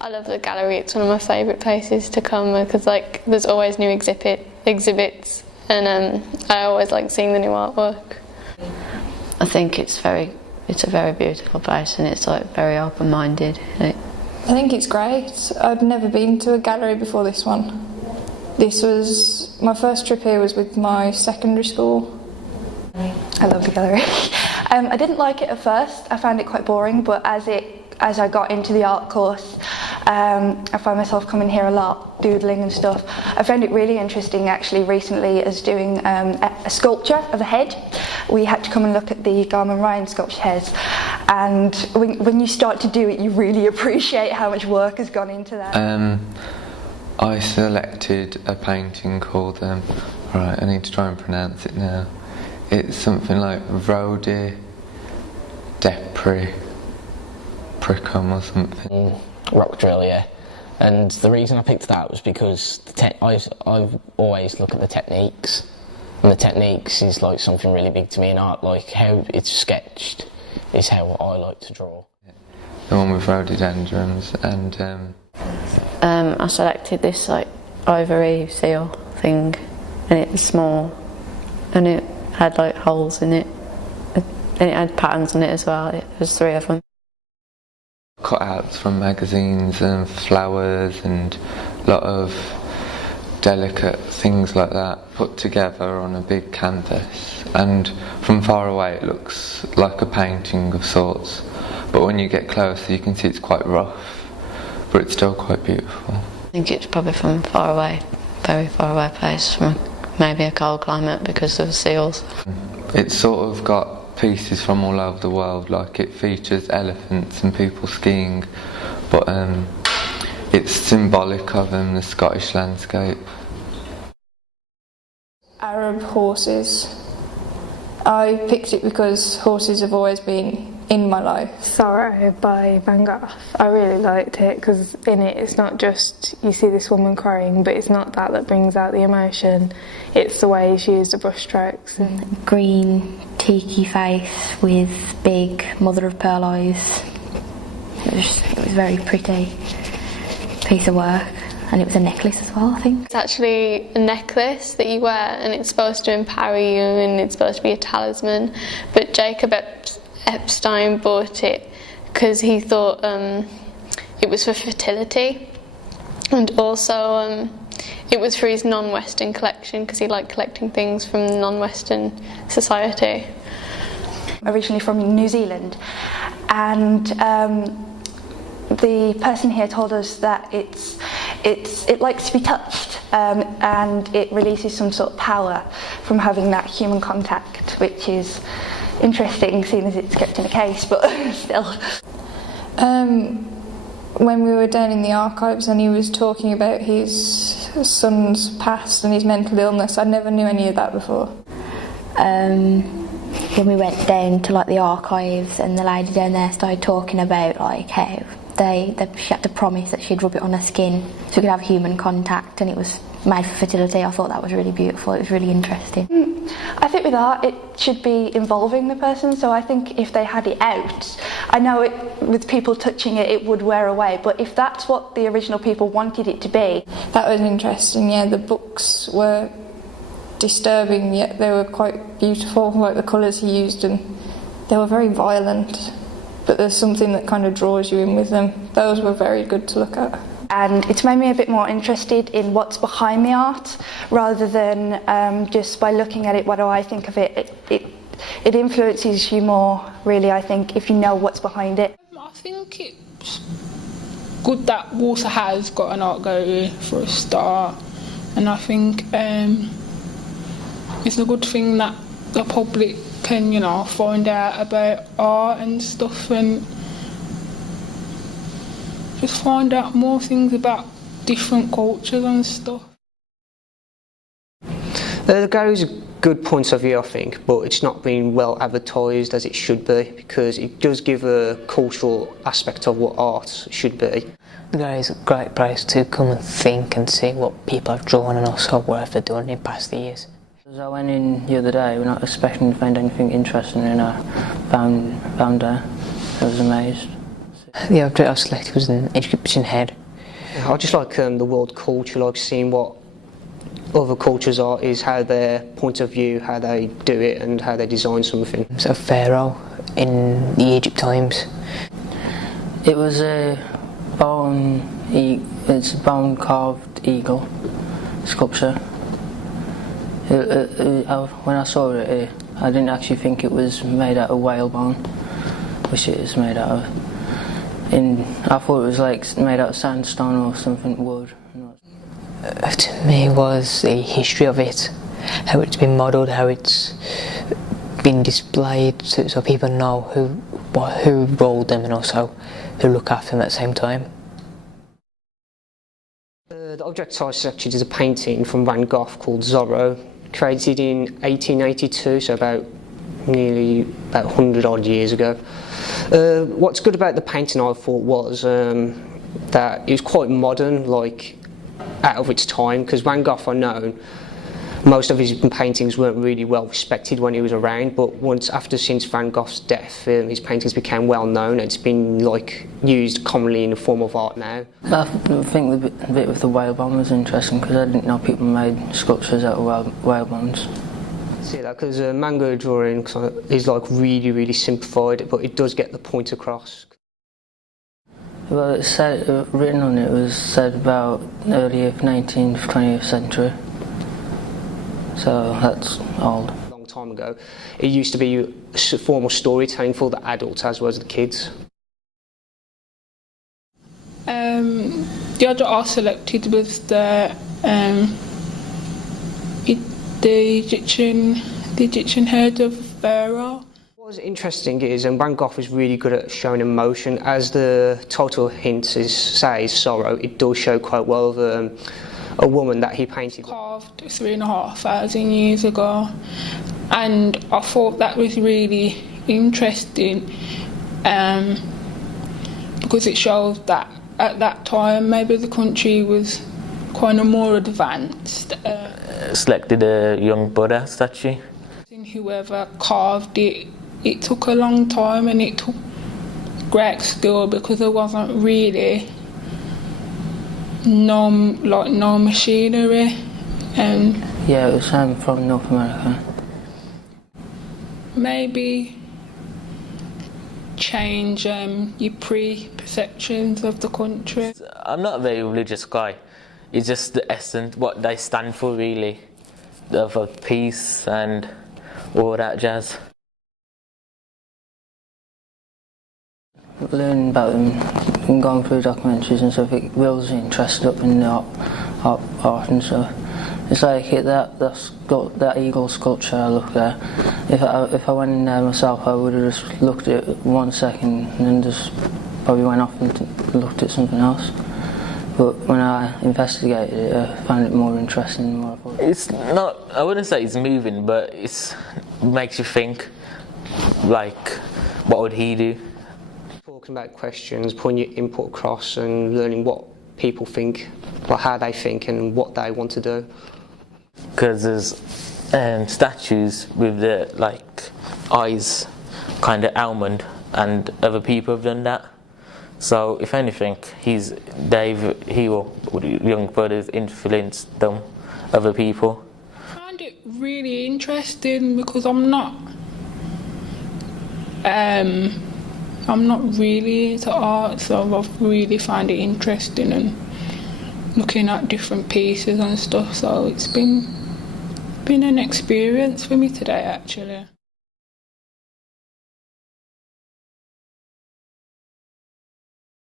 I love the gallery. It's one of my favourite places to come because there's always new exhibits and I always like seeing the new artwork. I think it's a very beautiful place and it's very open-minded. I think it's great. I'd never been to a gallery before this one. My first trip here was with my secondary school. I love the gallery. I didn't like it at first. I found it quite boring, but as I got into the art course, I found myself coming here a lot, doodling and stuff. I found it really interesting actually recently as doing a sculpture of a head. We had to come and look at the Garman Ryan sculpture heads, and when you start to do it you really appreciate how much work has gone into that. I selected a painting called, right, I need to try and pronounce it now. It's something like Rodi Depri Pricum or something. Rock drill, yeah. And the reason I picked that was because I've always looked at the techniques, and the techniques is like something really big to me in art. Like how it's sketched is how I like to draw. The one with rhododendrons and. I selected this ivory seal thing, and it was small, and it had holes in it, and it had patterns on it as well. It was 3 of them. Cutouts from magazines and flowers and a lot of delicate things like that put together on a big canvas, and from far away it looks like a painting of sorts, but when you get closer you can see it's quite rough, but it's still quite beautiful. I think it's probably from far away, very far away place, from maybe a cold climate because of the seals. It's sort of got pieces from all over the world, like it features elephants and people skiing, but it's symbolic of the Scottish landscape. Arab horses. I picked it because horses have always been in my life. Sorrow by Van Gogh. I really liked it because in it it's not just you see this woman crying, but it's not that brings out the emotion, it's the way she used the brush strokes. Green tiki face with big mother of pearl eyes. It was a very pretty piece of work, and it was a necklace as well, I think. It's actually a necklace that you wear and it's supposed to empower you and it's supposed to be a talisman, but Jacob Epstein bought it because he thought it was for fertility, and also it was for his non-Western collection because he liked collecting things from non-Western society. Originally from New Zealand, and the person here told us that it likes to be touched, and it releases some sort of power from having that human contact, which is interesting seeing as it's kept in a case, but still. When we were down in the archives and he was talking about his son's past and his mental illness, I never knew any of that before. When we went down to the archives and the lady down there started talking about how she had to promise that she'd rub it on her skin so we could have human contact, and it was made for fertility. I thought that was really beautiful. It was really interesting. I think with art it should be involving the person, so I think if they had it out, I know with people touching it it would wear away, but if that's what the original people wanted it to be. That was interesting, yeah. The books were disturbing yet they were quite beautiful, like the colours he used, and they were very violent, but there's something that kind of draws you in with them. Those were very good to look at. And it's made me a bit more interested in what's behind the art, rather than just by looking at it, what do I think of it. It influences you more, really, I think, if you know what's behind it. I think it's good that Walsall has got an art gallery for a start, and I think it's a good thing that the public can, find out about art and stuff, and just find out more things about different cultures and stuff. The gallery's a good point of view, I think, but it's not been well advertised as it should be, because it does give a cultural aspect of what art should be. The gallery's a great place to come and think and see what people have drawn and also what they've done in past years. As I went in the other day, we're not expecting to find anything interesting, and I found there. I was amazed. The object I selected was an Egyptian head. I just like the world culture, like seeing what other cultures are, is how their point of view, how they do it and how they design something. It's a pharaoh in the Egypt times. It was a bone carved eagle sculpture. When I saw it, I didn't actually think it was made out of whale bone, which it is made out of. I thought it was like made out of sandstone or something, wood. To me was the history of it, how it's been modelled, how it's been displayed, so people know who rolled them and also who look after them at the same time. The object I selected is a painting from Van Gogh called Zorro, created in 1882, so about 100 odd years ago. What's good about the painting, I thought, was that it was quite modern, like out of its time, because Van Gogh, I know, most of his paintings weren't really well respected when he was around, but since Van Gogh's death, his paintings became well known. It's been like used commonly in the form of art now. I think the bit with the whale bone was interesting because I didn't know people made sculptures out of whale bones. See that, because manga drawing is like really simplified, but it does get the point across. Well, it said, written on it was said about early 19th, 20th century. So that's old. A long time ago. It used to be a form of storytelling for the adults as well as the kids. The object I selected was the Egyptian head of Pharaoh. What was interesting is Van Gogh was really good at showing emotion. As the title hint says, sorrow, it does show quite well a woman that he painted. Carved 3,500 years ago, and I thought that was really interesting because it shows that at that time maybe the country was kind of more advanced. Selected a young Buddha statue. Whoever carved it, it took a long time and it took great skill because there wasn't really no machinery. Yeah, it was from North America. Maybe change your pre-perceptions of the country. I'm not a very religious guy. It's just the essence, what they stand for really, of peace and all that jazz. Learning about them and going through documentaries and stuff, it builds interest up in the art and stuff. It's like that eagle sculpture I looked at. If I went in there myself, I would have just looked at it 1 second and then just probably went off and looked at something else. But when I investigated it, I found it more interesting and more important. It's not, I wouldn't say it's moving, but it makes you think, like, what would he do? Talking about questions, putting your input across and learning what people think, or how they think and what they want to do. Because there's statues with the eyes kind of almond, and other people have done that. So if anything, young Buddha's influenced them, other people. I find it really interesting because I'm not really into art, so I really find it interesting and looking at different pieces and stuff. So it's been an experience for me today, actually.